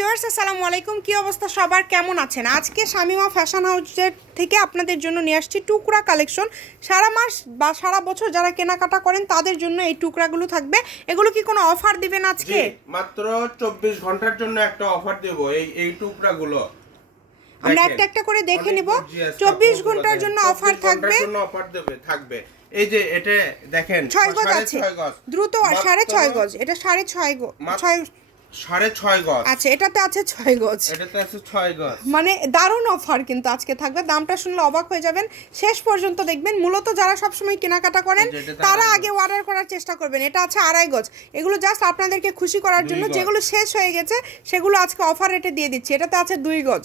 Viewers আসসালামু আলাইকুম। কি অবস্থা? সবার কেমন আছেন? আজকে শামিমা ফ্যাশন হাউসের থেকে আপনাদের জন্য নিয়ে আসছি টুকরা কালেকশন। সারা মাস বা সারা বছর যারা কেনাকাটা করেন তাদের জন্য এই টুকরাগুলো থাকবে। এগুলো কি কোনো অফার দিবেন আজকে? মাত্র চব্বিশ ঘণ্টার জন্য একটা অফার দেবো এই এই টুকরাগুলো। আমরা একটা একটা করে দেখে নিব। চব্বিশ ঘণ্টার জন্য অফার থাকবে। অফার দেবে থাকবে। এই যে এটা দেখেন ছয় গজ আছে। দ্রুত সাড়ে ছয় গজ। এটা সাড়ে ছয় গজ ছয় সাড়ে ছয় গজ। আচ্ছা এটাতে আছে ছয় গজ। এটাতে আছে ছয় গজ। মানে দারুণ অফার কিন্তু আজকে থাকবে। দামটা শুনলে অবাক হয়ে যাবেন। শেষ পর্যন্ত দেখবেন মূলত যারা সবসময় কেনাকাটা করেন তারা আগে অর্ডার করার চেষ্টা করবেন। এটা আছে আড়াই গজ। এগুলো জাস্ট আপনাদেরকে খুশি করার জন্য যেগুলো শেষ হয়ে গেছে সেগুলো আজকে অফার রেটে দিয়ে দিচ্ছি। এটাতে আছে দুই গজ।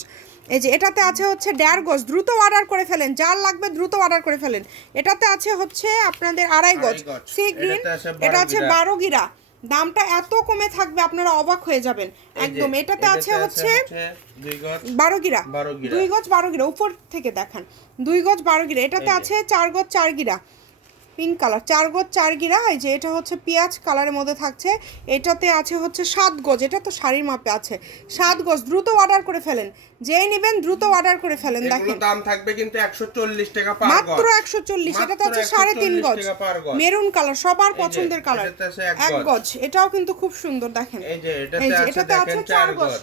এই যে এটাতে আছে হচ্ছে দেড় গজ। দ্রুত অর্ডার করে ফেলেন। যার লাগবে দ্রুত অর্ডার করে ফেলেন। এটাতে আছে হচ্ছে আপনাদের আড়াই গজ। সি গ্রিন এটা আছে বারো গিরা। দামটা এত কমে থাকবে আপনারা অবাক হয়ে যাবেন। একদম এটাতে আছে হচ্ছে বারো গিরা দুই গজ বারো গিরা উপর থেকে দেখান। দুই গজ বারো গিরা এটাতে আছে চার গজ চার গিরা পিঙ্ক কালার। চার গজ চার গিরা এই যে এটা হচ্ছে পেঁয়াজ কালারের মধ্যে থাকছে। এটাতে আছে হচ্ছে সাত গজ এটা তো শাড়ির মাপে আছে। সাত গজ দ্রুত অর্ডার করে ফেলেন। যেই নেবেন দ্রুত অর্ডার করে ফেলেন দেখেন। দাম থাকবে কিন্তু একশো চল্লিশ টাকা পার মাত্র গজ একশো চল্লিশ মাত্র এটাতে আছে সাড়ে তিন গজ। মেরুন কালার সবার পছন্দের কালার। এক গজ। এটাও কিন্তু খুব সুন্দর দেখেন। এই যে এটাতে আছে চার। গজ।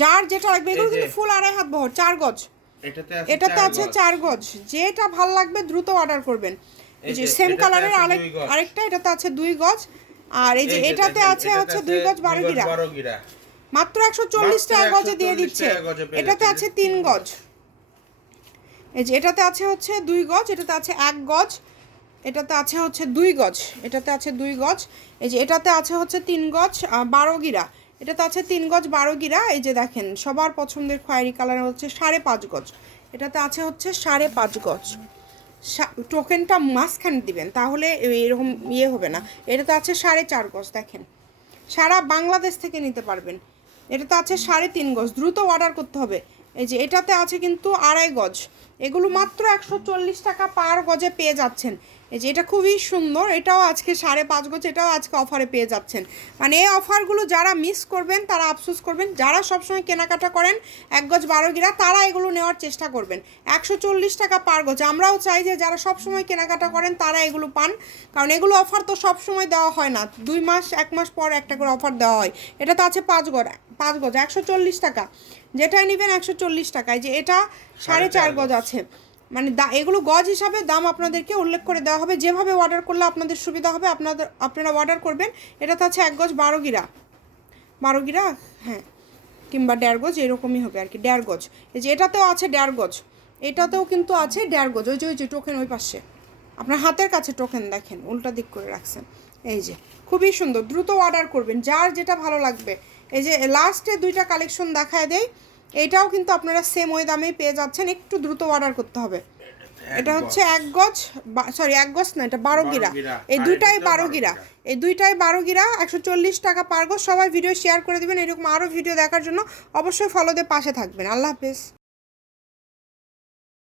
যার যেটা লাগবে এগুলো কিন্তু ফুল আড়াই হাত বহর চার গজ। এটাতে আছে চার গজ। যেটা ভালো লাগবে দ্রুত অর্ডার করবেন। যে সেম কালারের আরেক। আরেকটা এটাতে আছে দুই গজ। আর এই যে এটাতে আছে হচ্ছে দুই গজ বারো গিরা। মাত্র একশো চল্লিশ টাকা গজে দিয়ে দিচ্ছে। এটাতে আছে তিন গজ। এই যে এটাতে আছে হচ্ছে দুই গজ এটাতে আছে এক গজ এটাতে আছে হচ্ছে দুই গজ এটাতে আছে দুই গজ এই যে এটাতে আছে হচ্ছে তিন গজ বারো গিরা। এটাতে আছে তিন গজ বারো গিরা, এই যে দেখেন, সবার পছন্দের খয়েরি কালার হচ্ছে সাড়ে পাঁচ গজ। এটাতে আছে হচ্ছে সাড়ে পাঁচ গজ। টোকেনটা মাঝখানে দিবেন, তাহলে এরকম ইয়ে হবে না। এটাতে আছে সাড়ে চার গজ, দেখেন। সারা বাংলাদেশ থেকে নিতে পারবেন। এটাতে আছে সাড়ে তিন গজ, দ্রুত অর্ডার করতে হবে। এই যে এটাতে আছে কিন্তু আড়াই গজ। এগুলো মাত্র একশো চল্লিশ টাকা পার গজে পেয়ে যাচ্ছেন। এই যে এটা খুবই সুন্দর এটাও আজকে সাড়ে পাঁচ গজ এটাও আজকে অফারে পেয়ে যাচ্ছেন। মানে এই অফারগুলো যারা মিস করবেন তারা আফসোস করবেন যারা সবসময় কেনাকাটা করেন এক গজ বারো গিরা তারা এগুলো নেওয়ার চেষ্টা করবেন। একশো চল্লিশ টাকা পার গজ আমরাও চাই যে যারা সবসময় কেনাকাটা করেন তারা এগুলো পান। কারণ এগুলো অফার তো সবসময় দেওয়া হয় না দুই মাস এক মাস পর একটা করে অফার দেওয়া হয়। এটা তো আছে পাঁচ গজ পাঁচ গজ একশো চল্লিশ টাকা। যেটাই নেবেন একশো চল্লিশ টাকায় যে এটা সাড়ে চার গজ। আছে। মানে দা, এগুলো গজ হিসাবে দাম আপনাদেরকে উল্লেখ করে দেওয়া হবে। যেভাবে অর্ডার করলে আপনাদের সুবিধা হবে, আপনাদের, আপনারা অর্ডার করবেন। এটা তো আছে এক গজ বারো গিরা। বারো গিরা হ্যাঁ। কিংবা দেড় গজ, এরকমই হবে আর কি দেড় গজ। এই যে এটাতেও আছে দেড় গজ। এটাতেও কিন্তু আছে দেড় গজ। ওই যে ওই যে টোকেন ওই পাশে। আপনার হাতের কাছে টোকেন দেখেন, উল্টা দিক করে রাখছেন। এই যে, খুবই সুন্দর। দ্রুত অর্ডার করবেন, যার যেটা ভালো লাগবে। এই যে লাস্টে দুইটা কালেকশন দেখায় দেয় এটাও কিন্তু আপনারা সেম ওই দামেই পেয়ে যাচ্ছেন। একটু দ্রুত অর্ডার করতে হবে। এটা হচ্ছে এক গজ সরি এক গজ না এটা বারো গিরা। এই দুইটাই বারো গিরা। এই দুইটাই বারো গিরা একশো চল্লিশ টাকা পার গজ। সবাই ভিডিও শেয়ার করে দেবেন এরকম আরও ভিডিও দেখার জন্য অবশ্যই ফলোদের পাশে থাকবেন। আল্লাহ হাফেজ।